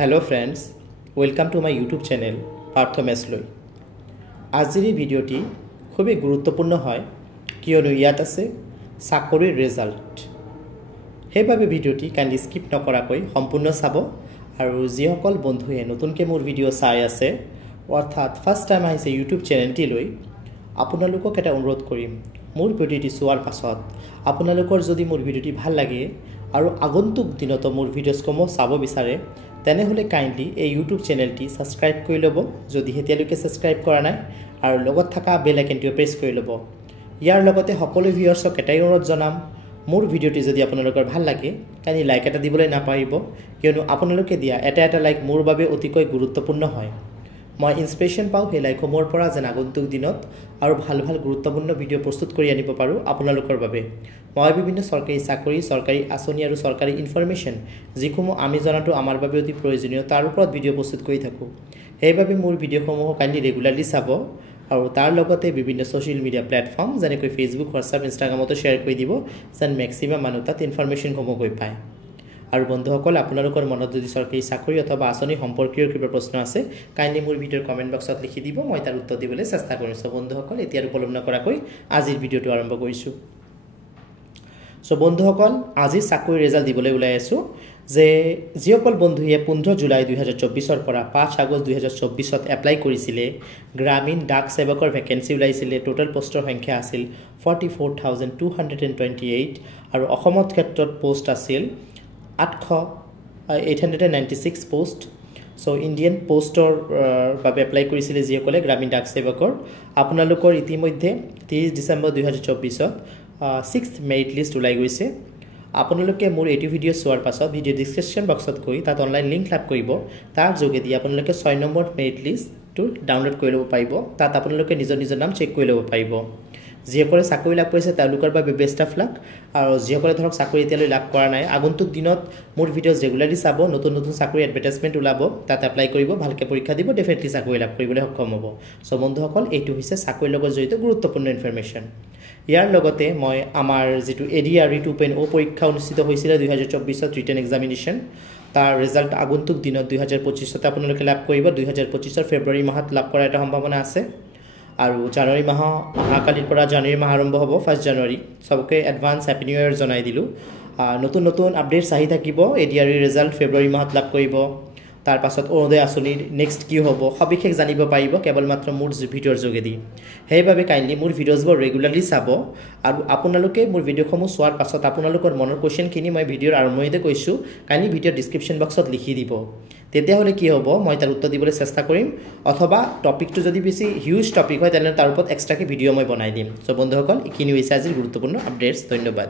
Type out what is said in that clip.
Hello friends, welcome to my YouTube channel Partho Mesloi. আজিৰ এই ভিডিওটি খুবই গুৰুত্বপূৰ্ণ হয় কিয়নো ইয়াত আছে চাকৰিৰ ৰিজাল্ট। সেইভাবে ভিডিওটি কাইন্ডলি স্কিপ নকৰাকৈ সম্পূৰ্ণ চাব আৰু যিসকল বন্ধুৱে নতুনকৈ মোৰ ভিডিও চাই আছে অৰ্থাৎ ফাৰ্ষ্ট টাইম আহিছে YouTube চেনেলটি লৈ আপোনালোকক এটা অনুৰোধ কৰিম মোৰ ভিডিওটি চোৱাৰ পাছত আপোনালোকৰ যদি মোৰ ভিডিওটি ভাল লাগে আৰু আগন্তুক দিনত মোৰ ভিডিওসমূহ চাব বিচাৰে তেনেহলে কাইন্ডলি এই YouTube চেনেলটি সাবস্ক্ৰাইব কৰি লব যদি হেতিয়ালৈকে সাবস্ক্ৰাইব কৰা নাই আৰু লগত থকা বেল আইকনটো প্ৰেছ কৰি লব। ইয়াৰ লগতে সকলো ভিউয়াৰ্ছক এটাই অনুৰোধ জনাম মোৰ ভিডিওটি যদি আপোনালোকৰ ভাল লাগে কাইন্ডলি লাইক এটা দিবলৈ নাপাহৰিব কিয়নো আপোনালোকে দিয়া এটা লাইক মোৰ বাবে অতিকৈ গুৰুত্বপূৰ্ণ হয়। মই ইনস্পিৰেশন পাও হে লাইকসমূহৰ পৰা যেন আগন্তুক দিনত আৰু ভাল গুৰুত্বপূৰ্ণ ভিডিও প্ৰস্তুত কৰি আনিব পাৰো আপোনালোকৰ বাবে। মই বিভিন্ন সৰকাৰি চাকৰি সৰকাৰি আঁচনি আৰু সৰকাৰি ইনফৰমেশন যিসমূহ আমি জনাটো আমাৰ বাবে অতি প্ৰয়োজনীয় তাৰ ওপৰত ভিডিও প্ৰস্তুত কৰি থাকো। সেইভাবে মোৰ ভিডিওসমূহ কাইন্ডলি ৰেগুলাৰলি চাব আৰু তাৰ লগতে বিভিন্ন সোশ্যাল মিডিয়া প্ল্যাটফৰ্ম যেনেকৈ ফেসবুক হোৱাটছআপ ইনষ্টাগ্ৰামতো শেয়াৰ কৰি দিব যেন ম্যাক্সিমাম মানুহ তাত ইনফৰমেশনসমূহ গৈ পায়। আৰু বন্ধুসকল আপোনালোকৰ মনত যদি সৰকাৰি চাকৰি অথবা আঁচনি সম্পৰ্কীয় কিবা প্ৰশ্ন আছে কাইন্ডলি মোৰ ভিডিওৰ কমেন্ট বক্সত লিখি দিব মই তাৰ উত্তৰ দিবলৈ চেষ্টা কৰিম। সো বন্ধুসকল এতিয়া উপলব্ধ কৰাকৈ আজিৰ ভিডিওটো আৰম্ভ কৰিছো। সো বন্ধুসকল আজি চাকৰি ৰিজাল্ট দিবলৈ ওলাই আছো যে যিসকল বন্ধুয়ে 15 জুলাই 2024 ৰ পৰা 5 আগষ্ট 2024 ত এপ্লাই কৰিছিলে গ্ৰামীণ ডাক সেৱকৰ ভ্যাকেন্সি ওলাইছিলে টোটাল পোষ্টৰ সংখ্যা আছিল 44228 আৰু অসমত ক্ষেত্ৰত পোষ্ট আছিল 896 পোষ্ট। সো ইন্ডিয়ান পোষ্টৰ বাবে এপ্লাই কৰিছিলে যিসকলে গ্ৰামীণ ডাক সেৱকৰ আপোনালোকৰ ইতিমধ্যে 30 ডিসেম্বৰ 2024 ত 6th মেৰিট লিষ্ট ওলাই গৈছে। আপোনালোকে মোৰ এটি ভিডিও চোৱাৰ পাছত ভিডিও ডেসক্ৰিপশন বক্সত গৈ তাত অনলাইন লিংক লাভ কৰিব তাৰ যোগেদি আপোনালোকে 6 নম্বৰ মেৰিট লিষ্টটো ডাউনলোড কৰি ল'ব পাৰিব। তাত আপোনালোকে নিজৰ নাম চেক কৰি ল'ব পাৰিব। যিসকলে চাকৰি লাভ কৰিছে তেওঁলোকৰ বাবে বেষ্ট অফ লাক আৰু যিসকলে ধৰক চাকৰি এতিয়ালৈ লাভ কৰা নাই আগন্তুক দিনত মোৰ ভিডিওজ ৰেগুলাৰলি চাব নতুন চাকৰি এডভাৰটাইজমেন্ট ওলাব তাত এপ্লাই কৰিব ভালকৈ পৰীক্ষা দিব ডেফিনেটলি চাকৰি লাভ কৰিবলৈ সক্ষম হ'ব। সো বন্ধুসকল এইটো হৈছে চাকৰিৰ লগত জড়িত গুৰুত্বপূৰ্ণ ইনফৰমেশন। ইয়াৰ লগতে মই আমাৰ যেটো ADRE 2.0 পৰীক্ষা অনুষ্ঠিত হৈছিল 2024 ত ৰিটেন এক্সামিনেশন তাৰ ৰিজাল্ট আগন্তুক দিনত 2025 ত আপোনালোকে লাভ কৰিব। 2025 ৰ ফেব্ৰুৱাৰী মাহত লাভ কৰাৰ এটা সম্ভাৱনা আছে আৰু জানুৱাৰী মাহ অহাকালিৰ পৰা জানুৱাৰী মাহ আৰম্ভ হ'ব 1 জানুৱাৰী। সবকে এডভান্স হ্যাপি নিউ ইয়াৰ জনাই দিলো। নতুন আপডেটস আহি থাকিব। ADRE ৰিজাল্ট ফেব্ৰুৱাৰী মাহত লাভ কৰিব তাৰ পাছত অৰুণোদয় আঁচনিৰ নেক্সট কি হ'ব সবিশেষ জানিব পাৰিব কেৱল মাত্ৰ মোৰ ভিডিওৰ যোগেদি। সেইভাবে কাইন্ডলি মোৰ ভিডিওজবোৰ ৰেগুলাৰলি চাব আৰু আপোনালোকে মোৰ ভিডিওসমূহ চোৱাৰ পাছত আপোনালোকৰ মনৰ কোৱেশ্চনখিনি মই ভিডিওৰ আৰম্ভণিতে কৈছো কাইন্ডলি ভিডিও ডেসক্ৰিপশন বক্সত লিখি দিব। তেতিয়া হলে কি হ'ব মই তাৰ উত্তৰ দিবলৈ চেষ্টা কৰিম অথবা টপিকটো যদি বেছি হিউজ টপিক হয় তেনে তাৰ ওপৰত এক্সট্ৰাকে ভিডিও মই বনাই দিম। সো বন্ধুসকল এইখিনি হৈছে আজিৰ গুৰুত্বপূৰ্ণ আপডেটস। ধন্যবাদ।